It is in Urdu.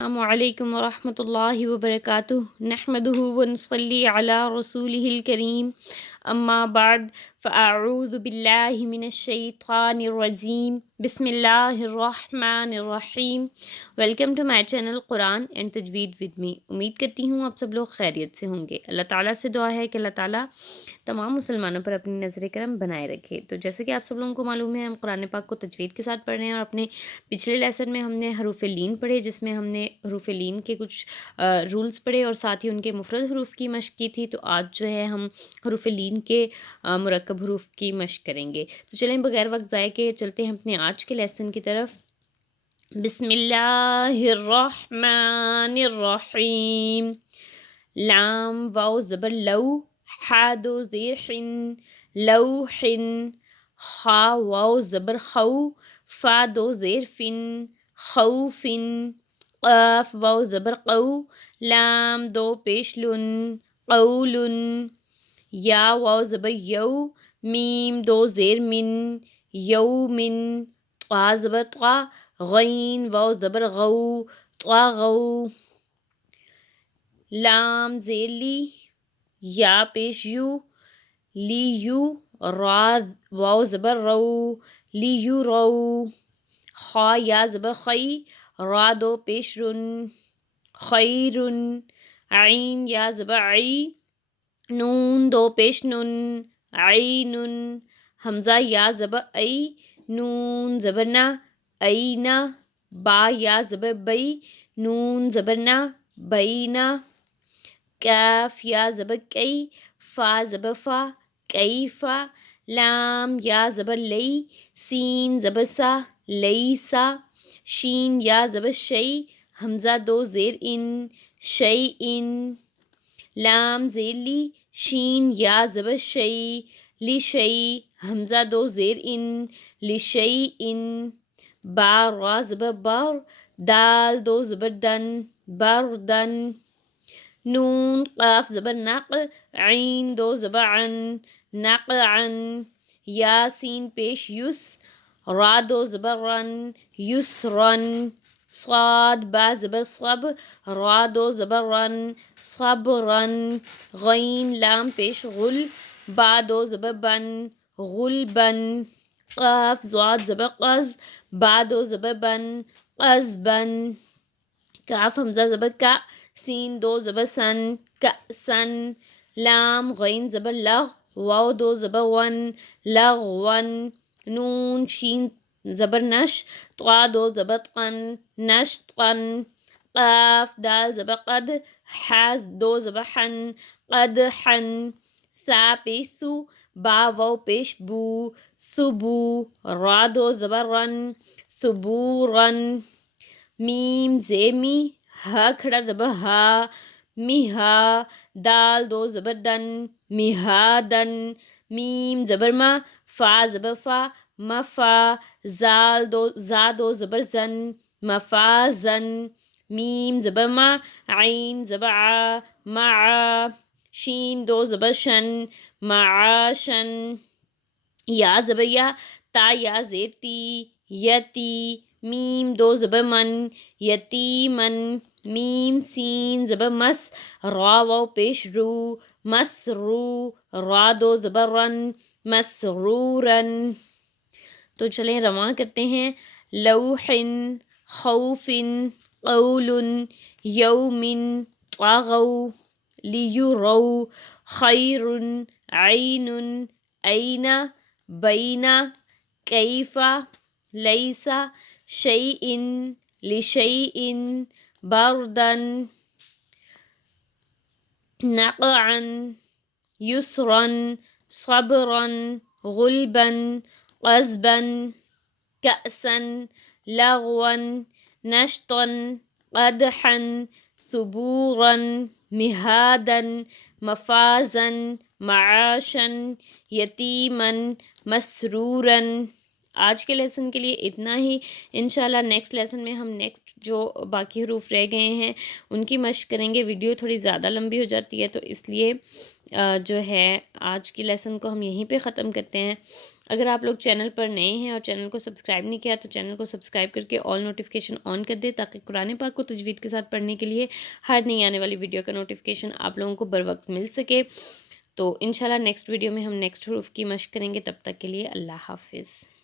السلام علیکم ورحمۃ اللہ وبرکاتہ نحمدہ ونصلی علی رسولہ الکریم اما بعد فاعوذ باللہ من الشیطان الرجیم بسم اللہ الرحمن الرحیم۔ Welcome to my channel Quran and تجوید ود می۔ امید کرتی ہوں آپ سب لوگ خیریت سے ہوں گے۔ اللہ تعالیٰ سے دعا ہے کہ اللہ تعالیٰ تمام مسلمانوں پر اپنی نظر کرم بنائے رکھے۔ تو جیسے کہ آپ سب لوگوں کو معلوم ہے، ہم قرآن پاک کو تجوید کے ساتھ پڑھ رہے ہیں، اور اپنے پچھلے لیسن میں ہم نے حروف لین پڑھے، جس میں ہم نے حروف لین کے کچھ رولز پڑھے اور ساتھ ہی ان کے مفرد حروف کی مشق کی تھی۔ تو آج جو ہے ہم حروف لین کے مرکب حروف کی مشق کریں گے۔ تو چلیں بغیر وقت ضائع کے چلتے ہیں اپنے آج کے لیسن کی طرف۔ بسم اللہ الرحمن الرحیم۔ لام واو زبر لو، حا دو زیر حن، لوحن، خا واو زبر خو، فا دو زیر فن، خوفن، قاف واو زبر قو، لام دو پیش لن، قولن، یا واو زبر یو، میم دو زیر من، یومن، طا زبر طا، غین واو زبر غو، طاغو، لام زیر لی، یا پیش یو، لی یو، را واو زبر رو، لی یو رو، خا یا زبر خی، را دو پیش رن، خیرن، عین یا زبر عی، نون دو پیش نن، عینن، حمزہ یا زبر ای، نون زبر نا، اینا، با یا زبر بئی، نون زبر نا، بینا، کاف یا زبر کئی، فا زبر فا، کیفا، لام یا زبر لئی، سین زبر سا، لیسا، شین یا زبر شئی، حمزہ دو زیر ان، شیئن، لام زیر لی، شین یا زبر شئی، لی شئی، حمزہ دو زیر ان، لی شیئن، با را زبر بر، دال دو زبر دن، بردن، نون قاف زبر نق، عین دو زبر عن، نقعن، یاسین پیش یس، را دو زبر رن، یسرن، صاد با زبر صب، را دو زبر رن، صبرن، غین لام پیش غل، با دو زبر بن، غلبن، قاف زاد زبر قز، با دو زبر بن، قزبن، کاف حمزہ زبر کا، سین دو زبر سن، کأسن، لام غین زبر لغ، واو دو زبر ون، لغون، نون شین زبر نش، طا دو زبر طن، نشطن، قاف دال زبر قد، حا دو زبر حن، قدحن، سا پیش سو، با واو پیش بو، سبو، را دو زبر رن، سبورن، میم زیر می، ہا کھڑا زبر ہا، میہا، دال دو زبر دن، میہادن، میم زبر ما، فا زبر فا، مفا، زا دو زبر زن، مفازن، میم زبر ما، عین زبر ع، معا، شین دو زبر شن، معاشن، یا زبر یا، تا یا زیر تی، یتی، میم دو زبر من، یتیمن، میم سین زبر مس، را واو پیش رو، مسرو، را دو زبر رن، مسرورن۔ تو چلیں رواں کرتے ہیں۔ لوحن، خوفن، قولن، یومن، طغو، لیرو، خیرن، عینن، اینا، بینا، کیفا، لیسا، شیئن، لشیئن، بردن، نقعن، یسرن، صبرن، غلبن، قزبن، کأسن، لغون، نشطن، قدحن، ثبورن، مہادن، مفازن، معاشن، یتیمن، مسرورن۔ آج کے لیسن کے لیے اتنا ہی۔ انشاءاللہ نیکسٹ لیسن میں ہم نیکسٹ جو باقی حروف رہ گئے ہیں ان کی مشق کریں گے۔ ویڈیو تھوڑی زیادہ لمبی ہو جاتی ہے، تو اس لیے جو ہے آج کی لیسن کو ہم یہیں پہ ختم کرتے ہیں۔ اگر آپ لوگ چینل پر نئے ہیں اور چینل کو سبسکرائب نہیں کیا تو چینل کو سبسکرائب کر کے آل نوٹیفیکیشن آن کر دیں تاکہ قرآن پاک کو تجوید کے ساتھ پڑھنے کے لیے ہر نئی آنے والی ویڈیو کا نوٹیفیکیشن آپ لوگوں کو بر وقت مل سکے۔ تو انشاءاللہ نیکسٹ ویڈیو میں ہم نیکسٹ حروف کی مشق کریں گے، تب تک کے لیے اللہ حافظ۔